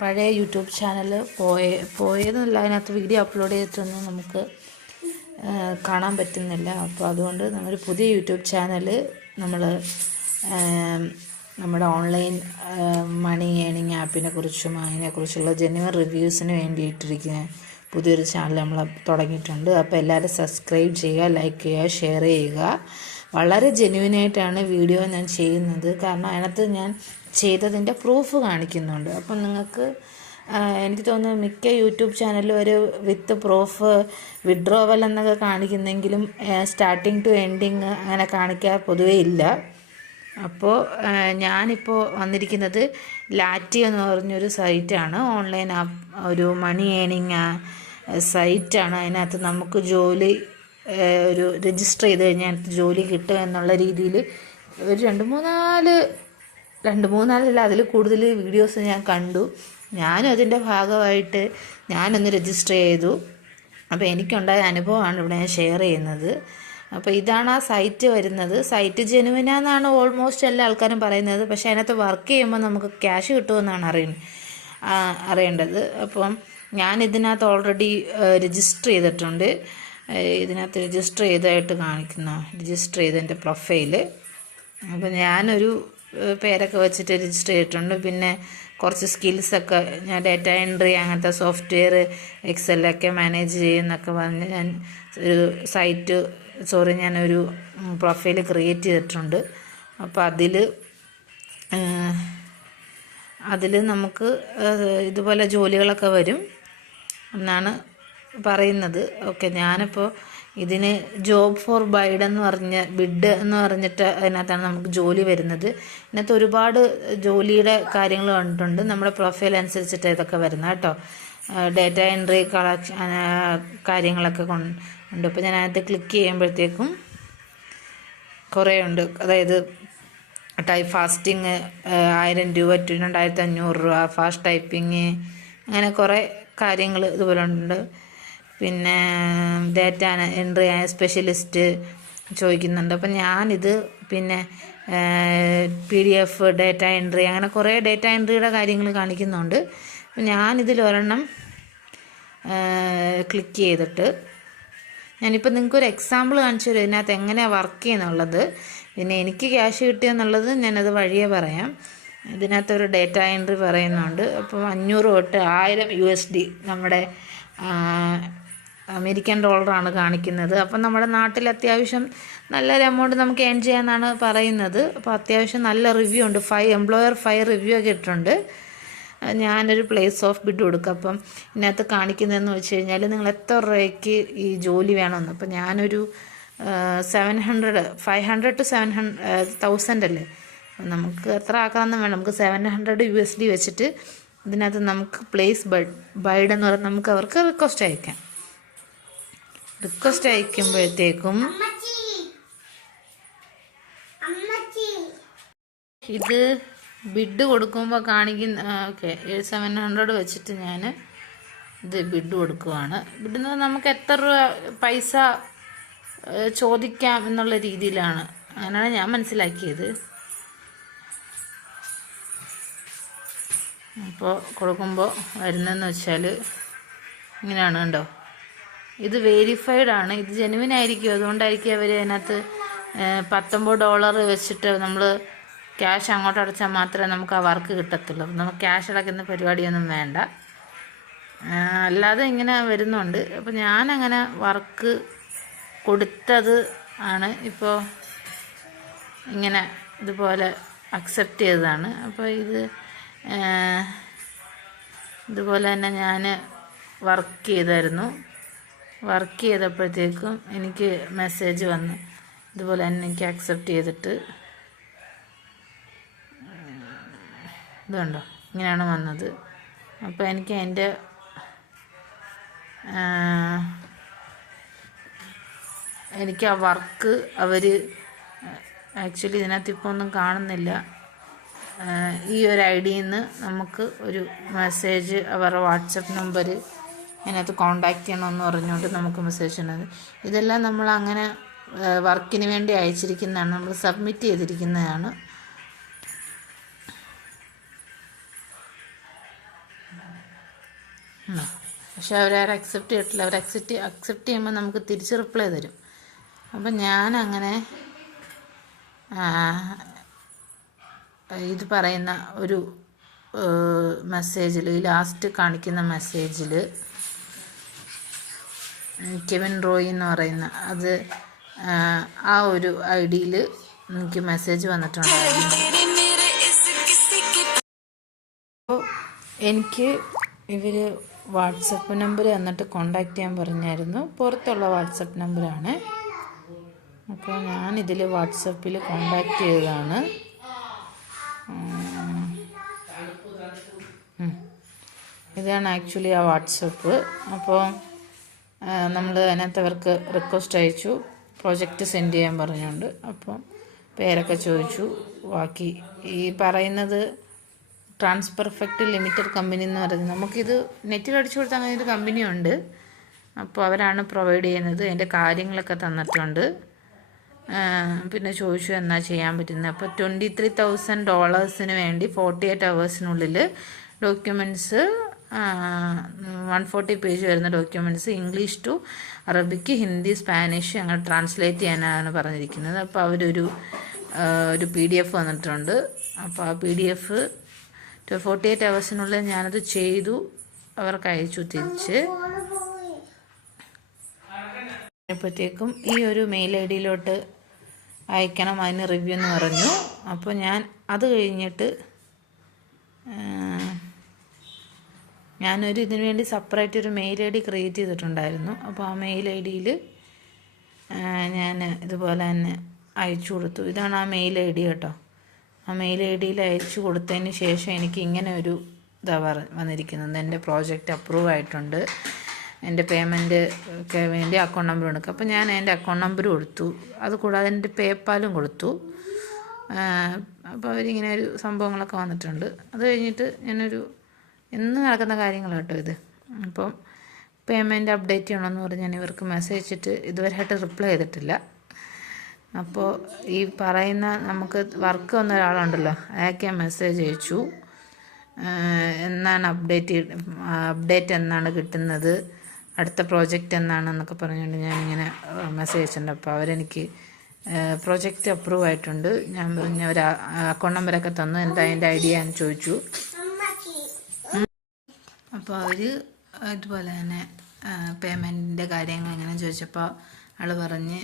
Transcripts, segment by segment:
പഴയ YouTube channel പോയതെന്നല്ല, അതിനകത്ത് video upload ചെയ്തിട്ടൊന്നും നമുക്ക് കാണാൻ പറ്റുന്നില്ല. അപ്പോൾ അതുകൊണ്ട് നമ്മൾ പുതിയ യൂട്യൂബ് ചാനൽ നമ്മൾ നമ്മുടെ ഓൺലൈൻ മണി ഏണിങ് ആപ്പിനെ കുറിച്ചും അതിനെക്കുറിച്ചുള്ള ജെന്യുവൻ റിവ്യൂസിന് വേണ്ടിയിട്ടിരിക്കുന്ന പുതിയൊരു ചാനൽ നമ്മൾ തുടങ്ങിയിട്ടുണ്ട്. അപ്പോൾ എല്ലാവരും സബ്സ്ക്രൈബ് ചെയ്യുക, ലൈക്ക് ചെയ്യുക, ഷെയർ ചെയ്യുക. വളരെ ജെന്യുവനായിട്ടാണ് വീഡിയോ ഞാൻ ചെയ്യുന്നത്. കാരണം അതിനകത്ത് ഞാൻ ചെയ്തതിൻ്റെ പ്രൂഫ് കാണിക്കുന്നുണ്ട്. അപ്പം നിങ്ങൾക്ക് എനിക്ക് തോന്നുന്നു മിക്ക യൂട്യൂബ് ചാനലും ഒരു വിത്ത് പ്രൂഫ് വിഡ്രോവൽ എന്നൊക്കെ കാണിക്കുന്നെങ്കിലും സ്റ്റാർട്ടിങ് ടു എൻഡിങ് അങ്ങനെ കാണിക്കാൻ പൊതുവേ ഇല്ല. അപ്പോൾ ഞാനിപ്പോൾ വന്നിരിക്കുന്നത് ലാറ്റി എന്ന് പറഞ്ഞൊരു സൈറ്റാണ്, ഓൺലൈൻ ആപ്പ്, ഒരു മണി ഏണിങ് സൈറ്റാണ്. അതിനകത്ത് നമുക്ക് ജോലി ഒരു രജിസ്റ്റർ ചെയ്ത് കഴിഞ്ഞാൽ ജോലി കിട്ടും എന്നുള്ള രീതിയിൽ ഒരു രണ്ട് മൂന്നാലല്ല അതിൽ കൂടുതൽ വീഡിയോസ് ഞാൻ കണ്ടു. ഞാനും അതിൻ്റെ ഭാഗമായിട്ട് ഞാനൊന്ന് രജിസ്റ്റർ ചെയ്തു. അപ്പോൾ എനിക്കുണ്ടായ അനുഭവമാണ് ഇവിടെ ഞാൻ ഷെയർ ചെയ്യുന്നത്. അപ്പോൾ ഇതാണ് ആ സൈറ്റ് വരുന്നത്. സൈറ്റ് ജെനുവിനാന്നാണ് ഓൾമോസ്റ്റ് എല്ലാ ആൾക്കാരും പറയുന്നത്. പക്ഷേ അതിനകത്ത് വർക്ക് ചെയ്യുമ്പോൾ നമുക്ക് ക്യാഷ് കിട്ടുമെന്നാണ് അറിയേണ്ടത്. അപ്പം ഞാൻ ഇതിനകത്ത് ഓൾറെഡി രജിസ്റ്റർ ചെയ്തിട്ടുണ്ട്. ഇതിനകത്ത് രജിസ്റ്റർ ചെയ്തതായിട്ട് രജിസ്റ്റർ ചെയ്തതിൻ്റെ പ്രൊഫൈല്. അപ്പോൾ ഞാനൊരു പേരൊക്കെ വെച്ചിട്ട് രജിസ്റ്റർ ചെയ്തിട്ടുണ്ട്. പിന്നെ കുറച്ച് സ്കിൽസൊക്കെ, ഞാൻ ഡാറ്റ എൻട്രി അങ്ങനത്തെ സോഫ്റ്റ്വെയർ എക്സലൊക്കെ മാനേജ് ചെയ്യുന്നൊക്കെ പറഞ്ഞ് ഞാൻ ഞാനൊരു പ്രൊഫൈൽ ക്രിയേറ്റ് ചെയ്തിട്ടുണ്ട്. അപ്പോൾ അതിൽ നമുക്ക് ഇതുപോലെ ജോലികളൊക്കെ വരും എന്നാണ് പറയുന്നത്. ഓക്കെ, ഞാനിപ്പോൾ ഇതിന് ജോബ് ഫോർ ബിഡ് എന്ന് പറഞ്ഞിട്ട് അതിനകത്താണ് നമുക്ക് ജോലി വരുന്നത്. ഇതിനകത്ത് ഒരുപാട് ജോലിയുടെ കാര്യങ്ങൾ കണ്ടിട്ടുണ്ട്. നമ്മുടെ പ്രൊഫൈൽ അനുസരിച്ചിട്ട് ഇതൊക്കെ വരുന്നത് കേട്ടോ. ഡാറ്റ എൻട്രി കാര്യങ്ങളൊക്കെ ഉണ്ട്. അപ്പോൾ ഞാൻ അതിനകത്ത് ക്ലിക്ക് ചെയ്യുമ്പോഴത്തേക്കും കുറേ ഉണ്ട്. അതായത് ഫാസ്റ്റിങ് 1000 രൂപ, 2500 രൂപ, ഫാസ്റ്റ് ടൈപ്പിങ്, അങ്ങനെ കുറേ കാര്യങ്ങൾ ഇതുപോലെ ഉണ്ട്. പിന്നെ ഡാറ്റ എൻട്രി സ്പെഷ്യലിസ്റ്റ് ചോദിക്കുന്നുണ്ട്. അപ്പം ഞാനിത് പിന്നെ PDF ഡാറ്റ എൻട്രി അങ്ങനെ കുറേ ഡാറ്റ എൻട്രിയുടെ കാര്യങ്ങൾ കാണിക്കുന്നുണ്ട്. ഞാനിതിലൊരെണ്ണം ക്ലിക്ക് ചെയ്തിട്ട് ഞാനിപ്പോൾ നിങ്ങൾക്കൊരു എക്സാമ്പിൾ കാണിച്ചു തരും ഇതിനകത്ത് എങ്ങനെയാണ് വർക്ക് ചെയ്യുന്നുള്ളത്. പിന്നെ എനിക്ക് ക്യാഷ് കിട്ടിയെന്നുള്ളത് ഞാനത് വഴിയേ പറയാം. ഇതിനകത്തൊരു ഡാറ്റ എൻട്രി പറയുന്നുണ്ട്. അപ്പോൾ 500 തൊട്ട് 1000 USD നമ്മുടെ അമേരിക്കൻ ഡോളറാണ് കാണിക്കുന്നത്. അപ്പം നമ്മുടെ നാട്ടിൽ അത്യാവശ്യം നല്ലൊരു എമൗണ്ട് നമുക്ക് ഏൺ ചെയ്യാമെന്നാണ് പറയുന്നത്. അപ്പോൾ അത്യാവശ്യം നല്ല റിവ്യൂ ഉണ്ട്. 5 റിവ്യൂ ഒക്കെ ഇട്ടിട്ടുണ്ട്. ഞാനൊരു പ്ലേസ് ഓഫ് ബിഡ് കൊടുക്കുക. അപ്പം ഇതിനകത്ത് കാണിക്കുന്നതെന്ന് വെച്ച് കഴിഞ്ഞാൽ നിങ്ങൾ എത്ര രൂപയ്ക്ക് ഈ ജോലി വേണമെന്ന്. അപ്പം ഞാനൊരു 500 to 700,000 അല്ലേ, നമുക്ക് എത്ര ആക്കാമെന്ന് വേണം. നമുക്ക് 700 USD വെച്ചിട്ട് ഇതിനകത്ത് നമുക്ക് പ്ലേസ് ബൈഡ് എന്ന് പറഞ്ഞാൽ നമുക്ക് അവർക്ക് റിക്വസ്റ്റ് അയക്കുമ്പോഴത്തേക്കും ഇത് ബിഡ് കൊടുക്കുമ്പോൾ കാണിക്കുന്ന 700 വെച്ചിട്ട് ഞാൻ ഇത് ബിഡ് കൊടുക്കുവാണ്. ബിഡ് എന്ന് പറഞ്ഞാൽ നമുക്ക് എത്ര രൂപ പൈസ ചോദിക്കാം എന്നുള്ള രീതിയിലാണ്. അങ്ങനെയാണ് ഞാൻ മനസ്സിലാക്കിയത്. അപ്പോൾ കൊടുക്കുമ്പോൾ വരുന്നതെന്ന് വെച്ചാൽ ഇങ്ങനെയാണ്, കണ്ടോ. ഇത് വെരിഫൈഡ് ആണ്, ഇത് ജെനുവിൻ ആയിരിക്കും. അതുകൊണ്ടായിരിക്കും അവർ അതിനകത്ത് $19 വെച്ചിട്ട് നമ്മൾ ക്യാഷ് അങ്ങോട്ട് അടച്ചാൽ മാത്രമേ നമുക്ക് ആ വർക്ക് കിട്ടത്തുള്ളൂ. നമുക്ക് ക്യാഷ് അടയ്ക്കുന്ന പരിപാടിയൊന്നും വേണ്ട, അല്ലാതെ ഇങ്ങനെ വരുന്നുണ്ട്. അപ്പോൾ ഞാനങ്ങനെ വർക്ക് കൊടുത്തത് ആണ്. ഇപ്പോൾ ഇങ്ങനെ ഇതുപോലെ അക്സെപ്റ്റ് ചെയ്തതാണ്. അപ്പോൾ ഇതുപോലെ തന്നെ ഞാൻ വർക്ക് ചെയ്തപ്പോഴത്തേക്കും എനിക്ക് മെസ്സേജ് വന്നു. ഇതുപോലെ തന്നെ എനിക്ക് അക്സെപ്റ്റ് ചെയ്തിട്ട് ഇതുണ്ടോ, ഇങ്ങനെയാണ് വന്നത്. അപ്പോൾ എനിക്ക് അതിൻ്റെ എനിക്ക് ആ വർക്ക് അവർ ആക്ച്വലി ഇതിനകത്ത് ഇപ്പോൾ ഒന്നും കാണുന്നില്ല. ഈ ഒരു ഐഡിയിൽ നിന്ന് നമുക്ക് ഒരു മെസ്സേജ്, അവരുടെ വാട്സപ്പ് നമ്പർ അതിനകത്ത് കോണ്ടാക്ട് ചെയ്യണമെന്ന് പറഞ്ഞുകൊണ്ട് നമുക്ക് മെസ്സേജ് ഉള്ളത്. ഇതെല്ലാം നമ്മൾ അങ്ങനെ വർക്കിന് വേണ്ടി അയച്ചിരിക്കുന്നതാണ്, നമ്മൾ സബ്മിറ്റ് ചെയ്തിരിക്കുന്നതാണ്. പക്ഷെ അവരാരും അക്സെപ്റ്റ് ചെയ്തിട്ടില്ല. അവർ അക്സെപ്റ്റ് ചെയ്യുമ്പോൾ നമുക്ക് തിരിച്ച് റിപ്ലൈ തരും. അപ്പം ഞാനങ്ങനെ ഇത് പറയുന്ന ഒരു മെസ്സേജിൽ, ലാസ്റ്റ് കാണിക്കുന്ന മെസ്സേജിൽ കെവിൻ റോയി എന്ന് പറയുന്ന അത് ആ ഒരു ID-യിൽ എനിക്ക് മെസ്സേജ് വന്നിട്ടുണ്ടായിരുന്നു. അപ്പോൾ എനിക്ക് ഇവർ വാട്സപ്പ് നമ്പർ തന്നിട്ട് കോണ്ടാക്ട് ചെയ്യാൻ പറഞ്ഞായിരുന്നു. പുറത്തുള്ള വാട്സപ്പ് നമ്പറാണ്. അപ്പോൾ ഞാനിതിൽ വാട്സപ്പിൽ കോണ്ടാക്ട് ചെയ്തതാണ്. ഇതാണ് ആക്ച്വലി ആ വാട്സപ്പ്. അപ്പോൾ നമ്മൾ അതിനകത്തവർക്ക് റിക്വസ്റ്റ് അയച്ചു, പ്രോജക്റ്റ് സെൻഡ് ചെയ്യാൻ പറഞ്ഞുകൊണ്ട്. അപ്പോൾ പേരൊക്കെ ചോദിച്ചു. ബാക്കി ഈ പറയുന്നത് ട്രാൻസ്പെർഫെക്റ്റ് ലിമിറ്റഡ് കമ്പനി എന്ന് പറയുന്നത്, നമുക്കിത് നെറ്റിൽ അടിച്ചു കൊടുത്താൽ അങ്ങനെ ഒരു കമ്പനിയുണ്ട്. അപ്പോൾ അവരാണ് പ്രൊവൈഡ് ചെയ്യുന്നത്. അതിൻ്റെ കാര്യങ്ങളൊക്കെ തന്നിട്ടുണ്ട്. പിന്നെ ചോദിച്ചു എന്നാ ചെയ്യാൻ പറ്റുന്നത്. അപ്പോൾ $23,000 വേണ്ടി 48 hours ഡോക്യുമെൻറ്റ്സ് 140 പേജ് വരുന്ന documents English to Arabic, Hindi, Spanish അങ്ങനെ ട്രാൻസ്ലേറ്റ് ചെയ്യാനാണ് പറഞ്ഞിരിക്കുന്നത്. അപ്പോൾ അവരൊരു PDF വന്നിട്ടുണ്ട്. അപ്പോൾ ആ PDF 48 hours ഞാനത് ചെയ്തു, അവർക്ക് അയച്ചു തിരിച്ച്. അപ്പോഴത്തേക്കും ഈ ഒരു മെയിൽ ID-യിലോട്ട് അയക്കണം, അതിന് റിവ്യൂ എന്ന് പറഞ്ഞു. അപ്പോൾ ഞാൻ അത് കഴിഞ്ഞിട്ട് ഞാനൊരു ഇതിനു വേണ്ടി സെപ്പറേറ്റ് ഒരു മെയിൽ ID ക്രിയേറ്റ് ചെയ്തിട്ടുണ്ടായിരുന്നു. അപ്പോൾ ആ മെയിൽ ID-യിൽ ഞാൻ ഇതുപോലെ തന്നെ അയച്ചു കൊടുത്തു. ഇതാണ് ആ മെയിൽ ID കേട്ടോ. ആ മെയിൽ ID-യിൽ അയച്ചു കൊടുത്തതിന് ശേഷം എനിക്ക് ഇങ്ങനെ ഒരു ഇതാണ് വന്നിരിക്കുന്നത്. എൻ്റെ പ്രോജക്റ്റ് അപ്രൂവ് ആയിട്ടുണ്ട്, എൻ്റെ പേയ്മെൻറ്റ് ഒക്കെ വേണ്ടി അക്കൗണ്ട് നമ്പർ കൊടുക്കുക. അപ്പോൾ ഞാൻ എൻ്റെ അക്കൗണ്ട് നമ്പർ കൊടുത്തു, അതുകൂടാതെ എൻ്റെ പേപ്പാലും കൊടുത്തു. അപ്പോൾ അവരിങ്ങനെ ഒരു സംഭവങ്ങളൊക്കെ വന്നിട്ടുണ്ട്. അത് കഴിഞ്ഞിട്ട് ഞാനൊരു എന്ന് നടക്കുന്ന കാര്യങ്ങൾ കേട്ടോ ഇത്. അപ്പം പേയ്മെൻറ്റ് അപ്ഡേറ്റ് ചെയ്യണമെന്ന് പറഞ്ഞ് ഞാൻ ഇവർക്ക് മെസ്സേജ് അയച്ചിട്ട് ഇതുവരെയായിട്ട് റിപ്ലൈ ചെയ്തിട്ടില്ല. അപ്പോൾ ഈ പറയുന്ന നമുക്ക് വർക്ക് വന്ന ഒരാളുണ്ടല്ലോ, അയാൾക്ക് ഞാൻ മെസ്സേജ് അയച്ചു, എന്നാണ് അപ്ഡേറ്റ് എന്നാണ് കിട്ടുന്നത്, അടുത്ത പ്രോജക്റ്റ് എന്നാണെന്നൊക്കെ പറഞ്ഞുകൊണ്ട് ഞാനിങ്ങനെ മെസ്സേജ് അയച്ചിട്ടുണ്ട്. അപ്പോൾ അവരെനിക്ക് പ്രോജക്റ്റ് അപ്രൂവ് ആയിട്ടുണ്ട്. ഞാൻ പറഞ്ഞ ഒരു അക്കൗണ്ട് നമ്പറൊക്കെ തന്നു, എന്താ അതിൻ്റെ ഐഡിയ ഞാൻ ചോദിച്ചു. അപ്പോൾ അവർ ഇതുപോലെ തന്നെ പേയ്മെൻറ്റിൻ്റെ കാര്യങ്ങൾ എങ്ങനെ ചോദിച്ചപ്പോൾ ആൾ പറഞ്ഞ്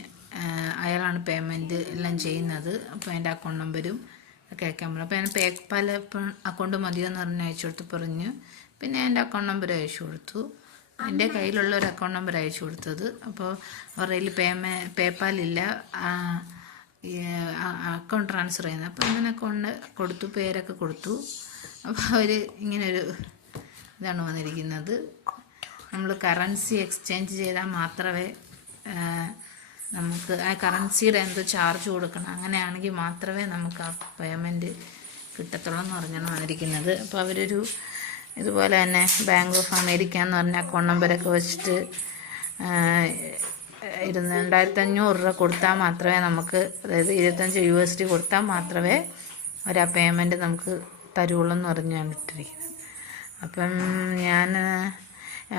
അയാളാണ് പേയ്മെൻറ്റ് എല്ലാം ചെയ്യുന്നത്. അപ്പോൾ എൻ്റെ അക്കൗണ്ട് നമ്പരും ഒക്കെ അയക്കാൻ പറഞ്ഞു. അപ്പോൾ ഞാൻ പേപ്പാൽ അക്കൗണ്ട് മതിയോ എന്ന് പറഞ്ഞ് അയച്ചു കൊടുത്ത് പറഞ്ഞു. പിന്നെ എൻ്റെ അക്കൗണ്ട് നമ്പർ അയച്ചു കൊടുത്തു, എൻ്റെ കയ്യിലുള്ള ഒരു അക്കൗണ്ട് നമ്പർ അയച്ചു കൊടുത്തത്. അപ്പോൾ അവരുടെ കയ്യിൽ പേപ്പാലില്ല, അക്കൗണ്ട് ട്രാൻസ്ഫർ ചെയ്യുന്നത്. അപ്പോൾ ഇങ്ങനെ അക്കൗണ്ട് കൊടുത്തു, പേരൊക്കെ കൊടുത്തു. അപ്പോൾ അവർ ഇങ്ങനൊരു ഇതാണ് വന്നിരിക്കുന്നത്. നമ്മൾ കറൻസി എക്സ്ചേഞ്ച് ചെയ്താൽ മാത്രമേ നമുക്ക് ആ കറൻസിയുടെ എന്തോ ചാർജ് കൊടുക്കണം, അങ്ങനെയാണെങ്കിൽ മാത്രമേ നമുക്ക് ആ പേയ്മെൻറ്റ് കിട്ടത്തുള്ളൂ എന്ന് പറഞ്ഞാണ് വന്നിരിക്കുന്നത്. അപ്പോൾ അവരൊരു ഇതുപോലെ തന്നെ ബാങ്ക് ഓഫ് അമേരിക്ക എന്ന് പറഞ്ഞ അക്കൗണ്ട് നമ്പരൊക്കെ വെച്ചിട്ട് 2,500 കൊടുത്താൽ മാത്രമേ നമുക്ക്, അതായത് $25 USD കൊടുത്താൽ മാത്രമേ അവർ ആ പേയ്മെൻറ്റ് നമുക്ക് തരുള്ളൂ എന്ന് പറഞ്ഞാണ് ഇട്ടിരിക്കുന്നത്. അപ്പം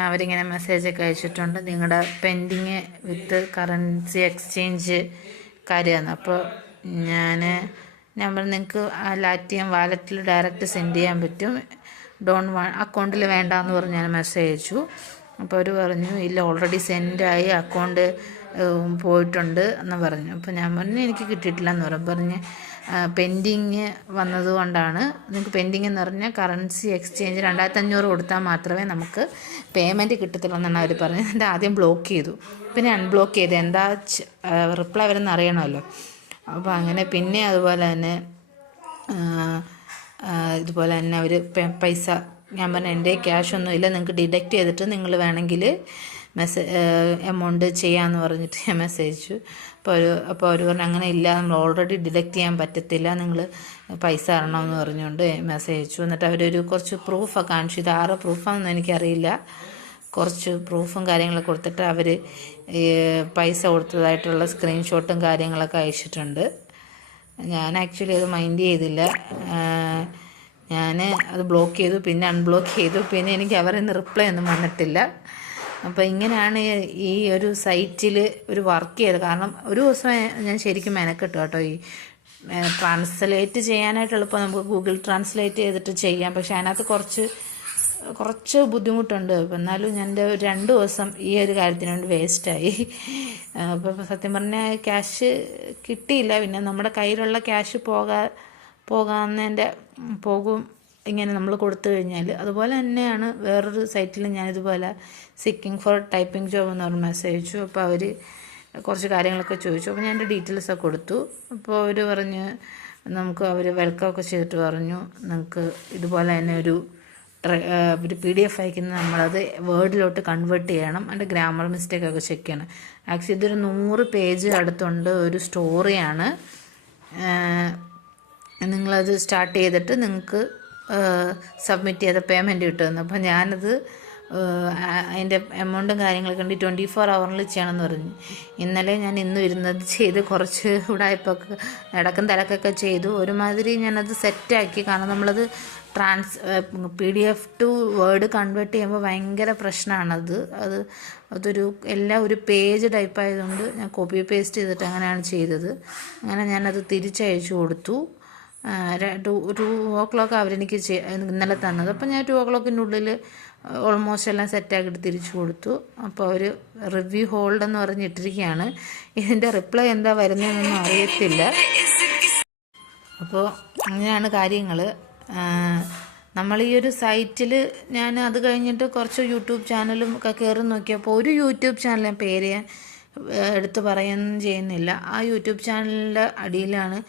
അവരിങ്ങനെ മെസ്സേജൊക്കെ അയച്ചിട്ടുണ്ട്, നിങ്ങളുടെ പെൻഡിങ് വിത്ത് കറൻസി എക്സ്ചേഞ്ച് കാര്യമാണ്. അപ്പോൾ ഞാൻ നിങ്ങൾക്ക് ലാറ്റിയം വാലറ്റിൽ ഡയറക്റ്റ് സെൻഡ് ചെയ്യാൻ പറ്റും, അക്കൗണ്ടിൽ വേണ്ടാന്ന് പറഞ്ഞ് ഞാൻ മെസ്സേജ് അയച്ചു. അപ്പോൾ അവർ പറഞ്ഞു ഇല്ല, ഓൾറെഡി സെൻഡായി, അക്കൗണ്ട് പോയിട്ടുണ്ട് എന്ന് പറഞ്ഞു. അപ്പോൾ ഞാൻ പറഞ്ഞു എനിക്ക് കിട്ടിയിട്ടില്ല എന്ന് പറഞ്ഞ് പെൻഡിങ് വന്നതുകൊണ്ടാണ്. നിങ്ങൾക്ക് പെൻഡിങ് എന്ന് പറഞ്ഞാൽ കറൻസി എക്സ്ചേഞ്ച് 2,500 കൊടുത്താൽ മാത്രമേ നമുക്ക് പേയ്മെൻറ്റ് കിട്ടത്തുള്ളൂ എന്നാണ് അവർ പറഞ്ഞത്. എൻ്റെ ആദ്യം ബ്ലോക്ക് ചെയ്തു, പിന്നെ അൺബ്ലോക്ക് ചെയ്ത്, എന്താ റിപ്ലൈ വരുന്ന അറിയണമല്ലോ. അപ്പോൾ അങ്ങനെ പിന്നെ അതുപോലെ തന്നെ ഇതുപോലെ തന്നെ അവർ പൈസ, ഞാൻ പറഞ്ഞു എൻ്റെ ക്യാഷൊന്നും ഇല്ല, നിങ്ങൾക്ക് ഡിഡക്റ്റ് ചെയ്തിട്ട് നിങ്ങൾ വേണമെങ്കിൽ എമൗണ്ട് ചെയ്യാമെന്ന് പറഞ്ഞിട്ട് ഞാൻ മെസ്സേജ് അയച്ചു. അപ്പോൾ അവർ പറഞ്ഞു അങ്ങനെ ഇല്ല, നമ്മൾ ഓൾറെഡി ഡിഡക്റ്റ് ചെയ്യാൻ പറ്റത്തില്ല, നിങ്ങൾ പൈസ തരണമെന്ന് പറഞ്ഞുകൊണ്ട് മെസ്സേജ് അയച്ചു. എന്നിട്ട് അവരൊരു കുറച്ച് പ്രൂഫൊക്കെ കാണിച്ചു. ഇത് ആറ് പ്രൂഫാണെന്ന് എനിക്കറിയില്ല. കുറച്ച് പ്രൂഫും കാര്യങ്ങളൊക്കെ കൊടുത്തിട്ട് അവർ പൈസ കൊടുത്തതായിട്ടുള്ള സ്ക്രീൻഷോട്ടും കാര്യങ്ങളൊക്കെ അയച്ചിട്ടുണ്ട്. ഞാൻ ആക്ച്വലി അത് മൈൻഡ് ചെയ്തില്ല. ഞാൻ അത് ബ്ലോക്ക് ചെയ്തു, പിന്നെ അൺബ്ലോക്ക് ചെയ്തു, പിന്നെ എനിക്ക് അവരിൽ നിന്ന് റിപ്ലൈ ഒന്നും വന്നിട്ടില്ല. അപ്പോൾ ഇങ്ങനെയാണ് ഈ ഒരു സൈറ്റിൽ ഒരു വർക്ക് ചെയ്തത്. കാരണം ഒരു ദിവസം ഞാൻ ശരിക്കും മെനക്കെട്ടു കേട്ടോ. ഈ ട്രാൻസ്ലേറ്റ് ചെയ്യാനായിട്ട് എളുപ്പം നമുക്ക് ഗൂഗിൾ ട്രാൻസ്ലേറ്റ് ചെയ്തിട്ട് ചെയ്യാം. പക്ഷെ അതിനകത്ത് കുറച്ച് ബുദ്ധിമുട്ടുണ്ട്. എന്നാലും ഞാൻ ഒരു 2 ദിവസം ഈ ഒരു കാര്യത്തിന് വേണ്ടി വേസ്റ്റായി. അപ്പോൾ സത്യം പറഞ്ഞാൽ ക്യാഷ് കിട്ടിയില്ല. പിന്നെ നമ്മുടെ കയ്യിലുള്ള ക്യാഷ് പോകും ഇങ്ങനെ നമ്മൾ കൊടുത്തു കഴിഞ്ഞാൽ. അതുപോലെ തന്നെയാണ് വേറൊരു സൈറ്റിൽ ഞാനിതുപോലെ സിക്കിങ് ഫോർ ടൈപ്പിംഗ് ജോബ് എന്ന് പറഞ്ഞ മെസ്സേജ് അയച്ചു. അപ്പോൾ അവർ കുറച്ച് കാര്യങ്ങളൊക്കെ ചോദിച്ചു. അപ്പോൾ ഞാൻ എൻ്റെ ഡീറ്റെയിൽസൊക്കെ കൊടുത്തു. അപ്പോൾ അവർ പറഞ്ഞ് അവർ വെൽക്കം ഒക്കെ ചെയ്തിട്ട് പറഞ്ഞു, നിങ്ങൾക്ക് ഇതുപോലെ തന്നെ ഒരു PDF അയക്കുന്നത് നമ്മളത് വേർഡിലോട്ട് കൺവേർട്ട് ചെയ്യണം, അതിൻ്റെ ഗ്രാമർ മിസ്റ്റേക്കൊക്കെ ചെക്ക് ചെയ്യണം. ആക്ച്വലി ഇതൊരു 100 പേജ് അടുത്തുണ്ട്, ഒരു സ്റ്റോറിയാണ്. നിങ്ങളത് സ്റ്റാർട്ട് ചെയ്തിട്ട് നിങ്ങൾക്ക് സബ്മിറ്റ് ചെയ്ത പേയ്മെൻറ്റ് കിട്ടുമെന്ന്. അപ്പോൾ ഞാനത് അതിൻ്റെ എമൗണ്ടും കാര്യങ്ങളൊക്കെ ഉണ്ട് 24 hours ചെയ്യണമെന്ന് പറഞ്ഞു. ഇന്നും ഇരുന്നത് ചെയ്ത് കുറച്ച് ഉടായ്പൊക്കെ ഇടക്കും തലക്കൊക്കെ ചെയ്തു. ഒരുമാതിരി ഞാനത് സെറ്റാക്കി. കാരണം നമ്മളത് PDF ടു വേർഡ് കൺവേർട്ട് ചെയ്യുമ്പോൾ ഭയങ്കര പ്രശ്നമാണത്. ഒരു പേജ് ടൈപ്പ് ആയതുകൊണ്ട് ഞാൻ കോപ്പി പേസ്റ്റ് ചെയ്തിട്ട് അങ്ങനെയാണ് ചെയ്തത്. അങ്ങനെ ഞാനത് തിരിച്ചയച്ചു കൊടുത്തു. 2 o'clock അവരെനിക്ക് ഇന്നലെ തന്നത്. അപ്പോൾ ഞാൻ 2 o'clockൻ്റെ ഉള്ളിൽ ഓൾമോസ്റ്റ് എല്ലാം സെറ്റാക്കിയിട്ട് തിരിച്ചു കൊടുത്തു. അപ്പോൾ അവർ റിവ്യൂ ഹോൾഡ് എന്ന് പറഞ്ഞിട്ടിരിക്കുകയാണ്. ഇതിൻ്റെ റിപ്ലൈ എന്താ വരുന്നതെന്നൊന്നും അറിയത്തില്ല. അപ്പോൾ അങ്ങനെയാണ് കാര്യങ്ങൾ. നമ്മൾ ഈ ഒരു സൈറ്റിൽ ഞാൻ അത് കഴിഞ്ഞിട്ട് കുറച്ച് യൂട്യൂബ് ചാനലും ഒക്കെ കയറി നോക്കിയപ്പോൾ ഒരു യൂട്യൂബ് ചാനൽ ഞാൻ പേര് എടുത്ത് പറയുകയൊന്നും ചെയ്യുന്നില്ല. ആ യൂട്യൂബ് ചാനലിൻ്റെ അടിയിലാണ്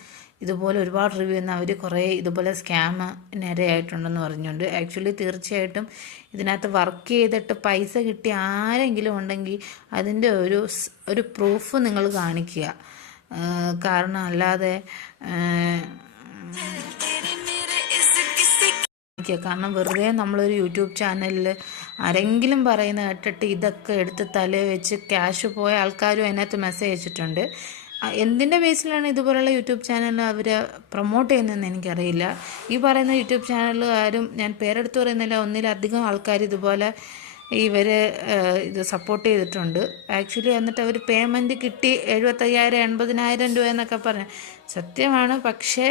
ഇതുപോലെ ഒരുപാട് റിവ്യൂ ചെയ്യുന്ന അവർ കുറേ ഇതുപോലെ സ്കാം ഇരയായിട്ടുണ്ടെന്ന് പറഞ്ഞുകൊണ്ട്. ആക്ച്വലി തീർച്ചയായിട്ടും ഇതിനകത്ത് വർക്ക് ചെയ്തിട്ട് പൈസ കിട്ടിയ ആരെങ്കിലും ഉണ്ടെങ്കിൽ അതിൻ്റെ ഒരു പ്രൂഫ് നിങ്ങൾ കാണിക്കുക. കാരണം അല്ലാതെ കാരണം വെറുതെ നമ്മളൊരു യൂട്യൂബ് ചാനലിൽ ആരെങ്കിലും പറയുന്ന കേട്ടിട്ട് ഇതൊക്കെ എടുത്ത് തലയിൽ വെച്ച് ക്യാഷ് പോയ ആൾക്കാരും അതിനകത്ത് മെസ്സേജ് അയച്ചിട്ടുണ്ട്. എന്തിൻ്റെ ബേസിലാണ് ഇതുപോലുള്ള യൂട്യൂബ് ചാനൽ അവർ പ്രൊമോട്ട് ചെയ്യുന്നതെന്ന് എനിക്കറിയില്ല. ഈ പറയുന്ന യൂട്യൂബ് ചാനലുകാരും ഞാൻ പേരെടുത്ത് പറയുന്നില്ല, ഒന്നിലധികം ആൾക്കാർ ഇതുപോലെ ഇത് സപ്പോർട്ട് ചെയ്തിട്ടുണ്ട്. ആക്ച്വലി എന്നിട്ട് അവർ പേയ്മെൻറ്റ് കിട്ടി 75,000 80,000 രൂപ എന്നൊക്കെ പറഞ്ഞു. സത്യമാണ്. പക്ഷേ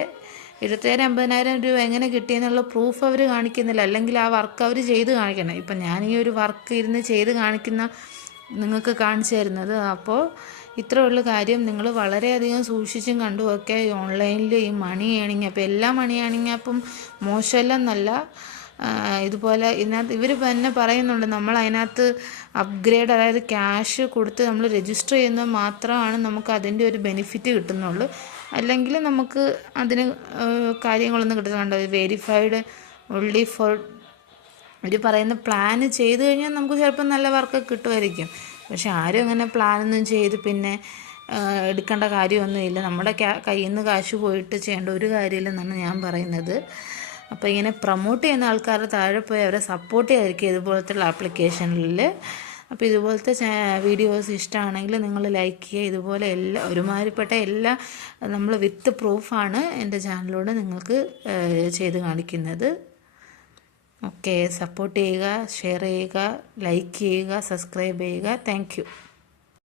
75,000 80,000 രൂപ എങ്ങനെ കിട്ടിയെന്നുള്ള പ്രൂഫ് അവർ കാണിക്കുന്നില്ല. അല്ലെങ്കിൽ ആ വർക്ക് അവർ ചെയ്ത് കാണിക്കണം. ഇപ്പം ഞാൻ ഈ ഒരു വർക്ക് ഇരുന്ന് ചെയ്ത് കാണിക്കുന്ന നിങ്ങൾക്ക് കാണിച്ചു തരുന്നത്. അപ്പോൾ ഇത്രയുള്ള കാര്യം നിങ്ങൾ വളരെയധികം സൂക്ഷിച്ചും കണ്ടുമൊക്കെ ഓൺലൈനിൽ ഈ മണി ഏണിങ് അപ്പോൾ എല്ലാ മണി ഏണിങ് ആപ്പും മോശമല്ലെന്നല്ല. ഇതുപോലെ ഇതിനകത്ത് ഇവർ തന്നെ പറയുന്നുണ്ട് നമ്മൾ അതിനകത്ത് അപ്ഗ്രേഡ്, അതായത് ക്യാഷ് കൊടുത്ത് നമ്മൾ രജിസ്റ്റർ ചെയ്യുന്നത് മാത്രമാണ് നമുക്ക് അതിൻ്റെ ഒരു ബെനിഫിറ്റ് കിട്ടുന്നുള്ളൂ. അല്ലെങ്കിൽ നമുക്ക് അതിന് കാര്യങ്ങളൊന്നും കിട്ടുന്നുണ്ടോ. വെരിഫൈഡ് ഓൺലി ഫോർ ഒരു പറയുന്ന പ്ലാൻ ചെയ്ത് കഴിഞ്ഞാൽ നമുക്ക് ചിലപ്പോൾ നല്ല വർക്കൊക്കെ കിട്ടുമായിരിക്കും. പക്ഷെ ആരും അങ്ങനെ പ്ലാനൊന്നും ചെയ്ത് പിന്നെ എടുക്കേണ്ട കാര്യമൊന്നുമില്ല. നമ്മുടെ കയ്യിൽ നിന്ന് കാശ് പോയിട്ട് ചെയ്യേണ്ട ഒരു കാര്യമില്ലെന്നാണ് ഞാൻ പറയുന്നത്. അപ്പോൾ ഇങ്ങനെ പ്രൊമോട്ട് ചെയ്യുന്ന ആൾക്കാരുടെ താഴെ പോയി അവരെ സപ്പോർട്ട് ചെയ്തിരിക്കുക ഇതുപോലത്തെ ആപ്ലിക്കേഷനിൽ. അപ്പോൾ ഇതുപോലത്തെ വീഡിയോസ് ഇഷ്ടമാണെങ്കിൽ നിങ്ങൾ ലൈക്ക് ചെയ്യുക. ഇതുപോലെ ഒരുമാതിരിപ്പെട്ട നമ്മൾ വിത്ത് പ്രൂഫാണ് എൻ്റെ ചാനലിലൂടെ നിങ്ങൾക്ക് ചെയ്ത് കാണിക്കുന്നത്. ഓക്കെ, സപ്പോർട്ട് ചെയ്യുക, ഷെയർ ചെയ്യുക, ലൈക്ക് ചെയ്യുക, സബ്സ്ക്രൈബ് ചെയ്യുക. Thank you.